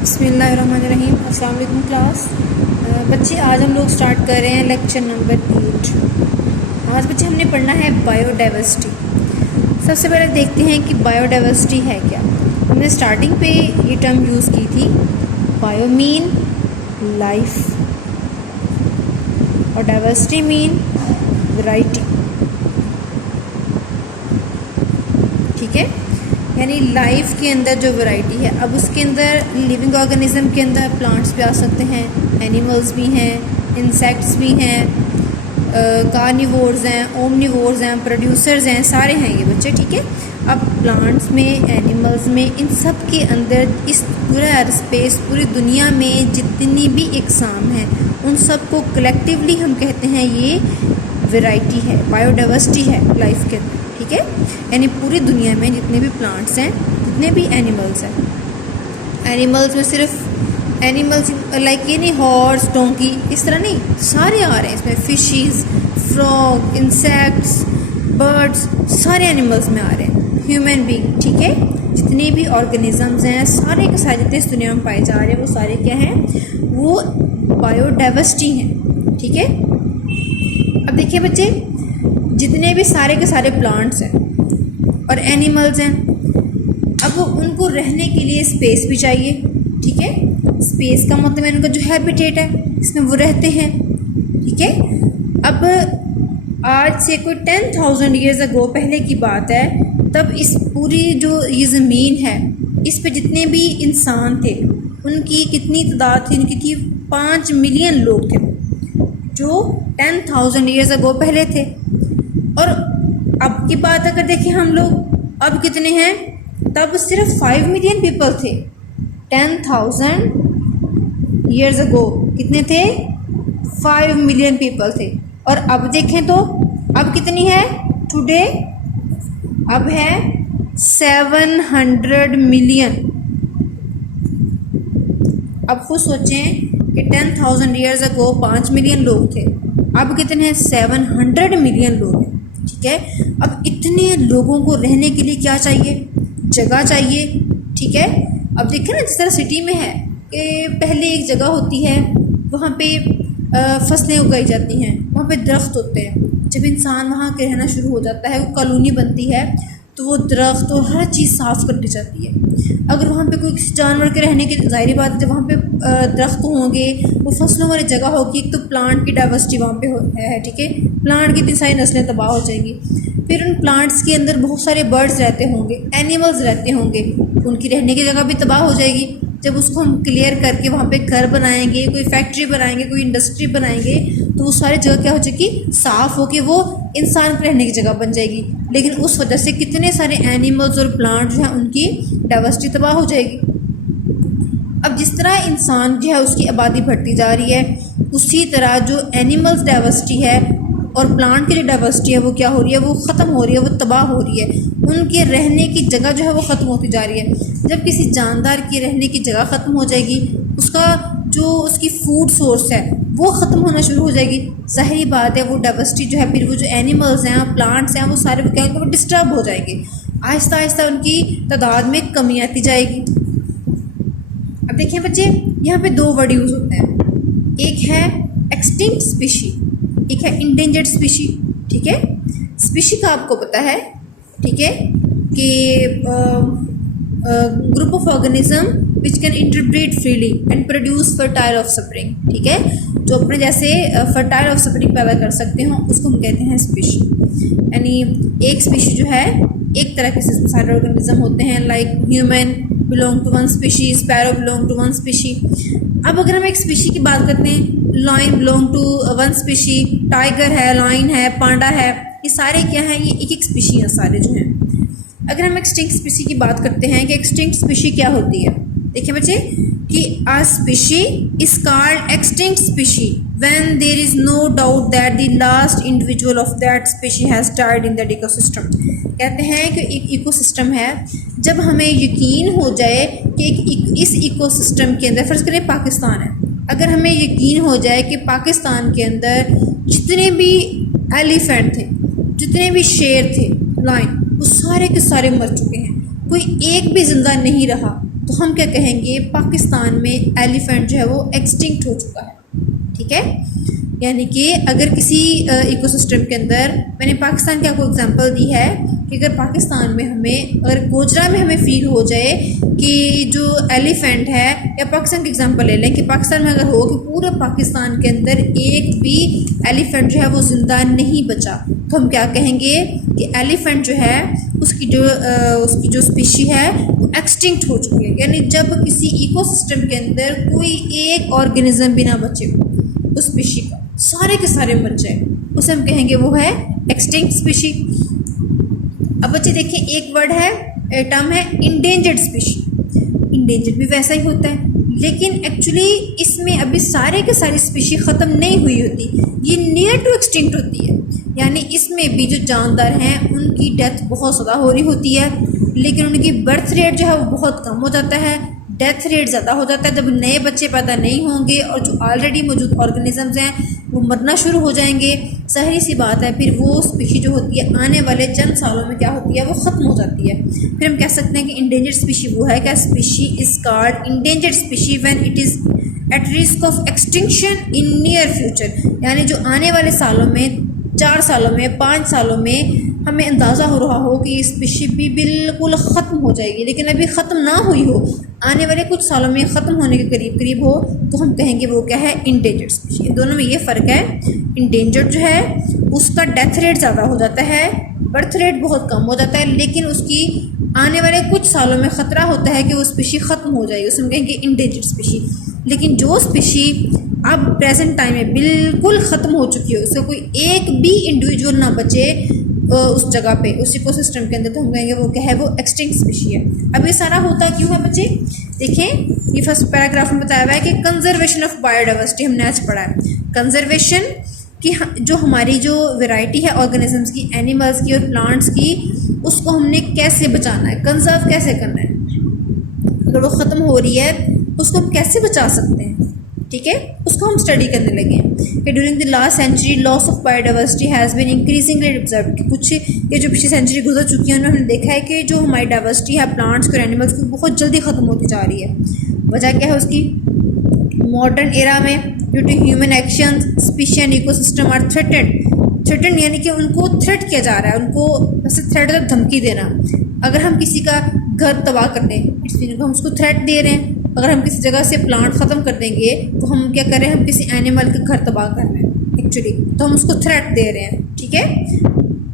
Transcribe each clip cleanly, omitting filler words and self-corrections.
बिस्मिल्लाहिर्रहमानिर्रहीम। अस्सलाम वालेकुम क्लास। बच्चे आज हम लोग स्टार्ट कर रहे हैं लेक्चर नंबर 8। आज बच्चे हमने पढ़ना है बायोडाइवर्सिटी। सबसे पहले देखते हैं कि बायोडाइवर्सिटी है क्या। हमने स्टार्टिंग पे ये टर्म यूज़ की थी, बायो मीन लाइफ और डाइवर्सिटी मीन वैरायटी। ठीक है, यानी लाइफ के अंदर जो वैरायटी है, अब उसके अंदर लिविंग ऑर्गेनिज्म के अंदर प्लांट्स भी आ सकते हैं, एनिमल्स भी हैं, इंसेक्ट्स भी हैं, कार्निवोर्स हैं, ओमनिवोर्स हैं, प्रोड्यूसर्स हैं, सारे हैं ये बच्चे। ठीक है, अब प्लांट्स में, एनिमल्स में, इन सब के अंदर इस पूरा स्पेस, पूरी दुनिया में जितनी भी इकसाम हैं उन सब को कलेक्टिवली हम कहते हैं ये वैरायटी है, बायोडाइवर्सिटी है लाइफ के अंदर। ठीक है, यानी पूरी दुनिया में जितने भी प्लांट्स हैं, जितने भी एनिमल्स हैं, एनिमल्स में सिर्फ एनिमल्स लाइक ये नहीं हॉर्स, डोंकी, इस तरह नहीं, सारे आ रहे हैं इसमें। फिशेस, फ्रॉग, इंसेक्ट्स, बर्ड्स, सारे एनिमल्स में आ रहे हैं, ह्यूमन बीइंग। ठीक है, जितने भी ऑर्गेनिजम्स हैं सारे के सारे जितने इस दुनिया में पाए जा रहे हैं वो सारे क्या हैं, वो बायोडाइवर्सिटी हैं। ठीक है, अब देखिए बच्चे, जितने भी सारे के सारे प्लांट्स हैं और एनिमल्स हैं, अब उनको रहने के लिए स्पेस भी चाहिए। ठीक है, स्पेस का मतलब है उनका जो हैबिटेट है, इसमें वो रहते हैं। ठीक है, अब आज से कोई 10,000 ईयर्स अगो पहले की बात है, तब इस पूरी जो ये ज़मीन है, इस पे जितने भी इंसान थे उनकी कितनी तादाद थी, उनकी थी 5 मिलियन लोग थे जो 10,000 ईयर्स अगो पहले थे। और अब की बात अगर देखें हम लोग अब कितने हैं, तब सिर्फ 5 मिलियन पीपल थे। 10,000 ईयर्स अगो कितने थे, 5 मिलियन पीपल थे। और अब देखें तो अब कितनी है टुडे, अब है 700 मिलियन। अब खुद सोचें कि 10,000 ईयर्स अगो 5 मिलियन लोग थे, अब कितने हैं, 700 मिलियन लोग हैं। ठीक है, अब इतने लोगों को रहने के लिए क्या चाहिए, जगह चाहिए। ठीक है, अब देखें ना, जिस तरह सिटी में है कि पहले एक जगह होती है, वहाँ पे फसलें उगाई जाती हैं, वहाँ पे दरख्त होते हैं। जब इंसान वहाँ के रहना शुरू हो जाता है, वो कॉलोनी बनती है, तो वो दरख्त और हर चीज़ साफ़ कर दी जाती है। अगर वहाँ पे कोई किसी जानवर के रहने की, ज़ाहिर बात है, जब वहाँ पे दरख्त होंगे, वो फसलों वाली जगह होगी, एक तो प्लांट की डाइवर्सिटी वहाँ पे है। ठीक है, प्लांट की इतनी सारी नस्लें तबाह हो जाएंगी। फिर उन प्लांट्स के अंदर बहुत सारे बर्ड्स रहते होंगे, एनिमल्स रहते होंगे, उनकी रहने की जगह भी तबाह हो जाएगी। जब उसको हम क्लियर करके वहाँ पे घर बनाएंगे, कोई फैक्ट्री बनाएंगे, कोई इंडस्ट्री बनाएंगे, तो वो सारी जगह क्या हो जाएगी, साफ़ होके वो इंसान के रहने की जगह बन जाएगी। लेकिन उस वजह से कितने सारे एनिमल्स और प्लांट जो हैं उनकी डाइवर्सिटी तबाह हो जाएगी। अब जिस तरह इंसान जो है उसकी आबादी बढ़ती जा रही है, उसी तरह जो एनिमल्स डाइवर्सिटी है और प्लांट की जो डाइवर्सिटी है वो क्या हो रही है, वो ख़त्म हो रही है, वो तबाह हो रही है। उनके रहने की जगह जो है वो ख़त्म होती जा रही है। जब किसी जानदार की रहने की जगह ख़त्म हो जाएगी, उसका जो उसकी फूड सोर्स है वो ख़त्म होना शुरू हो जाएगी। ज़ाहिर बात है, वो डाइवर्सिटी जो है, फिर वो जो एनिमल्स हैं, प्लांट्स हैं, वो सारे क्या होंगे, वो डिस्टर्ब हो जाएंगे। आहिस्ता आहिस्ता उनकी तादाद में कमी आती जाएगी। अब देखिए बच्चे, यहाँ पे 2 वर्ड यूज़ होते हैं, एक है एक्सटिंक्ट स्पीशी, एक है इंडेंजर्ड स्पीशी। ठीक है, स्पीशी का आपको पता है, ठीक है, कि group of organism which can interbreed freely and produce fertile offspring. ठीक है, जो अपने जैसे फर्टाइल ऑफस्प्रिंग पैदा कर सकते हो, उसको हम कहते हैं स्पीशी। यानी एक स्पीशी जो है, एक तरह के सारे ऑर्गेनिज्म होते हैं, like human belong to one species, sparrow belong to one species. अब अगर हम एक स्पीशी की बात करते हैं, lion belong to one species, tiger है, लॉयन है, पांडा है, ये सारे क्या हैं, ये एक स्पीशी हैं सारे जो हैं। अगर हम एक्सटिंक्ट स्पीशी की बात करते हैं कि एक्सटिंक्ट स्पीशी क्या होती है, देखिए बच्चे, कि a species is called extinct species when there is no doubt that the last individual of that species has died in that ecosystem. कहते हैं कि एक इकोसिस्टम है, जब हमें यकीन हो जाए कि इस इकोसिस्टम के अंदर, फ़र्ज़ करें पाकिस्तान है, अगर हमें यकीन हो जाए कि पाकिस्तान के अंदर जितने भी एलिफेंट थे, जितने भी शेर थे, लायन, वो सारे के सारे मर चुके हैं, कोई एक भी ज़िंदा नहीं रहा, तो हम क्या कहेंगे, पाकिस्तान में एलिफेंट जो है वो एक्सटिंक्ट हो चुका है। ठीक है, यानी कि अगर किसी इकोसिस्टम के अंदर, मैंने पाकिस्तान की आपको एग्जांपल दी है कि अगर पाकिस्तान में हमें, अगर गोजरा में हमें फील हो जाए कि जो एलिफेंट है, या पाकिस्तान की एग्जांपल ले लें कि पाकिस्तान में अगर हो कि पूरे पाकिस्तान के अंदर एक भी एलिफेंट जो है वो ज़िंदा नहीं बचा, तो हम क्या कहेंगे कि एलिफेंट जो है उसकी जो स्पीशी है वो एक्सटिंक्ट हो चुकी है। यानी जब किसी इकोसिस्टम के अंदर कोई एक ऑर्गेनिज्म भी ना बचे उस स्पीशी का, सारे के सारे मर जाए, उसे हम कहेंगे वो है एक्सटिंक्ट स्पीशी। अब बच्चे देखिए, एक वर्ड है, टर्म है इंडेंजर्ड स्पीशी। इंडेंजर्ड भी वैसा ही होता है, लेकिन एक्चुअली इसमें अभी सारे के सारी स्पीशी ख़त्म नहीं हुई होती, ये नियर टू एक्सटिंक्ट होती है। यानी इसमें भी जो जानदार हैं उनकी डेथ बहुत ज़्यादा हो रही होती है, लेकिन उनकी बर्थ रेट जो है वो बहुत कम हो जाता है, डेथ रेट ज़्यादा हो जाता है जब नए बच्चे पैदा नहीं होंगे और जो ऑलरेडी मौजूद ऑर्गेनिजम्स हैं वो मरना शुरू हो जाएंगे। सही सी बात है, फिर वो स्पीशी जो होती है आने वाले चंद सालों में क्या होती है, वो ख़त्म हो जाती है। फिर हम कह सकते हैं कि इंडेंजर्ड स्पीशी वो है, क्या species is called endangered species when it is at risk of extinction in near future. यानी जो आने वाले सालों में, 4 सालों में, 5 सालों में हमें अंदाज़ा हो रहा हो कि ये स्पीशी भी बिल्कुल ख़त्म हो जाएगी, लेकिन अभी ख़त्म ना हुई हो, आने वाले कुछ सालों में ख़त्म होने के करीब हो, तो हम कहेंगे वो क्या है, इंडेंजर्ड स्पीशी। दोनों में ये फ़र्क है, इंडेंजर्ड जो है उसका डेथ रेट ज़्यादा हो जाता है, बर्थ रेट बहुत कम हो जाता है, लेकिन उसकी आने वाले कुछ सालों में ख़तरा होता है कि वो स्पीशी ख़त्म हो जाएगी, उसे हम कहेंगे इंडेंजर्ड स्पीशी। लेकिन जो स्पीशी अब प्रेजेंट टाइम में बिल्कुल ख़त्म हो चुकी है, उसका कोई एक भी इंडिविजुअल ना बचे उस जगह पे, उस इकोसिस्टम के अंदर, तो हम कहेंगे वो क्या है, वो एक्सटिंक्ट स्पीशी है। अब ये सारा होता क्यों है बच्चे, देखें ये फर्स्ट पैराग्राफ में बताया हुआ है कि कंजर्वेशन ऑफ बायोडाइवर्सिटी, हमने आज पढ़ा है कंजर्वेशन कि जो हमारी जो वैरायटी है ऑर्गेनिजम्स की, एनिमल्स की और प्लांट्स की, उसको हमने कैसे बचाना है, कंजर्व कैसे करना है, अगर वो ख़त्म हो रही है उसको हम कैसे बचा सकते हैं। ठीक है, उसको हम स्टडी करने लगे हैं कि during the last century loss of biodiversity has been increasingly observed, कि कुछ ये जो पिछली सेंचुरी गुजर चुकी है उन्होंने देखा है कि जो हमारी डाइवर्सिटी है प्लांट्स और एनिमल्स की बहुत जल्दी ख़त्म होती जा रही है। वजह क्या है उसकी, मॉडर्न एरा में due to human action species and ecosystem are threatened, यानी कि उनको थ्रेट किया जा रहा है, उनको वैसे थ्रेट मतलब धमकी देना। अगर हम किसी का घर तबाह कर दें, इट्स मीन हम उसको थ्रेट दे रहे हैं। अगर हम किसी जगह से प्लांट ख़त्म कर देंगे तो हम क्या कर रहे हैं, हम किसी एनिमल का घर तबाह कर रहे हैं एक्चुअली, तो हम उसको थ्रेट दे रहे हैं। ठीक है,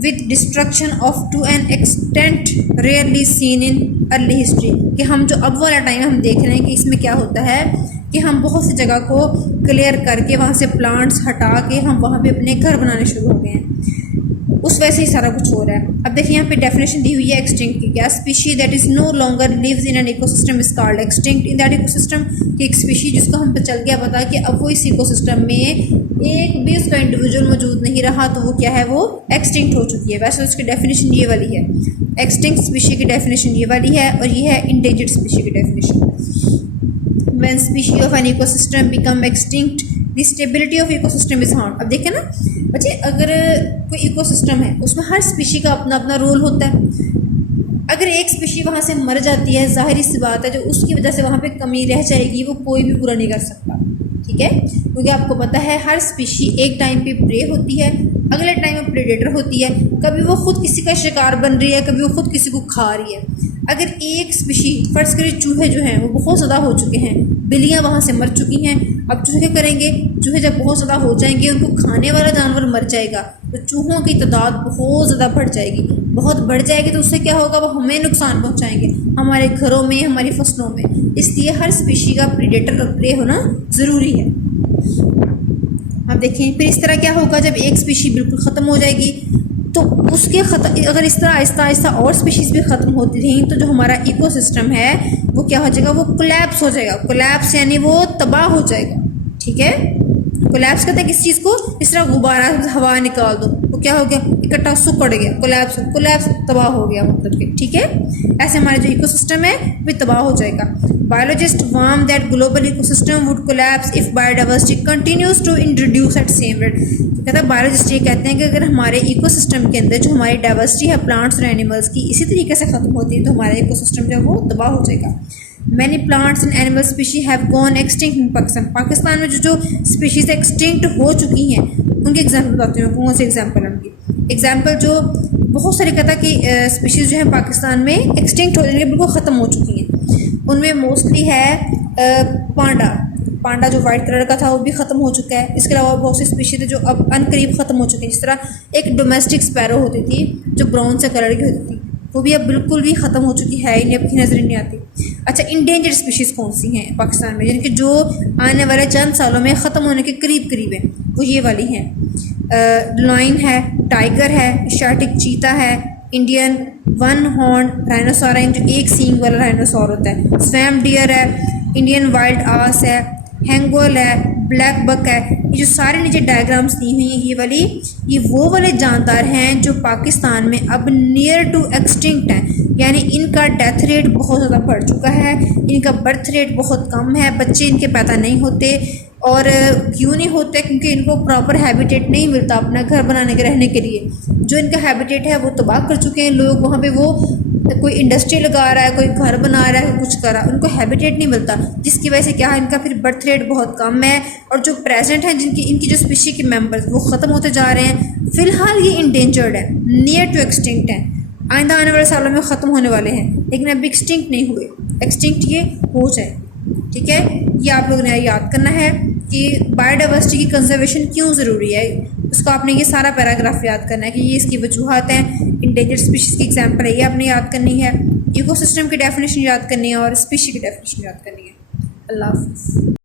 with destruction of to an extent rarely seen in early history, कि हम जो अब वाला टाइम हम देख रहे हैं कि इसमें क्या होता है कि हम बहुत सी जगह को क्लियर करके वहाँ से प्लांट्स हटा के हम वहाँ पे अपने घर बनाने शुरू हो गए हैं, उस वैसे ही सारा कुछ हो रहा है। अब देखिए यहाँ पे डेफिनेशन दी हुई है एक्सटिंक्ट की, क्या species that is no longer lives in an ecosystem is called extinct in that ecosystem, कि एक स्पीशी जिसको हम पे चल गया पता कि अब वो इस इकोसिस्टम में एक भी उसका इंडिविजुअल मौजूद नहीं रहा, तो वो क्या है, वो एक्सटिंक्ट हो चुकी है। वैसे उसकी डेफिनेशन ये वाली है, एक्सटिंक्ट स्पीशी की डेफिनेशन ये वाली है, और ये है इंडेंजर्ड स्पीशी की definition. When species of an ecosystem become extinct the stability of ecosystem is harm. अब देखें ना बच्चे, अगर कोई इकोसिस्टम है उसमें हर स्पीशी का अपना अपना रोल होता है, अगर एक स्पीशी वहाँ से मर जाती है, जाहिर सी बात है जो उसकी वजह से वहाँ पे कमी रह जाएगी वो कोई भी पूरा नहीं कर सकता। ठीक है, क्योंकि आपको पता है हर स्पीशी एक टाइम पे प्रे होती है, अगले टाइम में प्रेडेटर होती है, कभी वो खुद किसी का शिकार बन रही है, कभी वो खुद किसी को खा रही है। अगर एक स्पीशी, फर्ज करिए चूहे जो हैं वो बहुत ज़्यादा हो चुके हैं, बिल्लियाँ वहाँ से मर चुकी हैं, अब चूहे क्या करेंगे, चूहे जब बहुत ज़्यादा हो जाएंगे उनको खाने वाला जानवर मर जाएगा, तो चूहों की तादाद बहुत ज़्यादा बढ़ जाएगी, बहुत बढ़ जाएगी, तो उससे क्या होगा, वो हमें नुकसान पहुँचाएंगे, हमारे घरों में, हमारी फसलों में। इसलिए हर स्पीशी का प्रेडेटर और प्रे होना ज़रूरी है। अब देखें फिर इस तरह क्या होगा, जब एक स्पीशी बिल्कुल ख़त्म हो जाएगी तो उसके अगर इस तरह आहिस्ता आहिस्ता और स्पीशीज़ भी ख़त्म होती रहीं तो जो हमारा इकोसिस्टम है वो क्या हो जाएगा, वो कोलैप्स हो जाएगा। कोलैप्स यानी वो तबाह हो जाएगा। ठीक है, कोलैप्स कहते हैं किस चीज़ को, इस तरह गुब्बारा हवा निकाल दो वो क्या हो गया, इकट्ठा सुकड़ गया, कोलैप्स तबाह हो गया मतलब कि। ठीक है, ऐसे हमारा जो इकोसिस्टम है वो तबाह हो जाएगा। Biologist warn that global ecosystem would collapse if biodiversity continues to introduce at same rate. कहता है बायोलॉजिस्ट ये कहते हैं कि अगर हमारे इकोसिस्टम के अंदर जो हमारी डाइवर्सिटी है प्लांट्स और एनिमल्स की इसी तरीके से ख़त्म होती है तो हमारा इकोसिस्टम जो है वो तबाह हो जाएगा। Many plants and animal species have gone extinct इन पाकिस्तान। पाकिस्तान में जो स्पीशीज़ एक्सटिंक्ट हो चुकी हैं उनके एग्जाम्पल बताती हूँ। कौन से एग्जाम्पल है उनकी? एग्जाम्पल जो बहुत सारे कहता कि स्पीशीज़ जो है पाकिस्तान में एक्सटिंक्ट हो जाएंगे, बिल्कुल ख़त्म हो चुकी हैं। उनमें मोस्टली है पांडा। पांडा जो वाइट कलर का था वो भी ख़त्म हो चुका है। इसके अलावा बहुत सी स्पीशीज है जो अब अनकरीब ख़त्म हो चुकी है। जिस तरह एक डोमेस्टिक स्पैरो होती थी जो ब्राउन से कलर की होती थी, वो भी अब बिल्कुल भी ख़त्म हो चुकी है, इन्हें अब की नज़र नहीं आती। अच्छा, इंडेंजर्ड स्पीशीज़ कौन सी हैं पाकिस्तान में जिनके जो आने वाले चंद सालों में ख़त्म होने के करीब हैं? वो ये वाली हैं, लायन है, टाइगर है, एशियाटिक चीता है, इंडियन वन हॉर्न राइनोसोरस जो एक सींग वाला राइनोसोर होता है, स्वैम्प डियर है, इंडियन वाइल्ड आस है, हैंगोल है, ब्लैक बक है। ये जो सारे नीचे डायग्राम्स दी हुई हैं ये वो वाले जानदार हैं जो पाकिस्तान में अब नियर टू एक्सटिंक्ट हैं, यानी इनका डेथ रेट बहुत ज़्यादा बढ़ चुका है, इनका बर्थ रेट बहुत कम है, बच्चे इनके पैदा नहीं होते। और क्यों नहीं होते? क्योंकि इनको प्रॉपर हैबिटेट नहीं मिलता अपना घर बनाने के रहने के लिए। जो इनका हैबिटेट है वो तबाह कर चुके हैं लोग, वहाँ पे वो कोई इंडस्ट्री लगा रहा है, कोई घर बना रहा है, कुछ कर रहा है, उनको हैबिटेट नहीं मिलता, जिसकी वजह से क्या है, इनका फिर बर्थ रेट बहुत कम है। और जो प्रेजेंट है इनकी जो स्पीशी के मेंबर्स वो ख़त्म होते जा रहे हैं। फ़िलहाल ये इंडेंजर्ड है, नियर टू एक्सटिंक्ट है, आइंदा आने वाले सालों में ख़त्म होने वाले हैं, लेकिन अभी एक्सटिंक्ट नहीं हुए। एक्सटिंक्ट ये हो जाए, ठीक है। ये आप लोगों ने याद करना है कि बायोडाइवर्सिटी की कंजर्वेशन क्यों ज़रूरी है। उसको आपने ये सारा पैराग्राफ याद करना है कि ये इसकी वजूहत हैं, इंडेंजर्ड स्पीशीज़ की एग्जांपल है, ये आपने याद करनी है, इकोसिस्टम की डेफिनेशन याद करनी है और स्पीशी की डेफिनेशन याद करनी है। अल्लाह हाफ़िज़।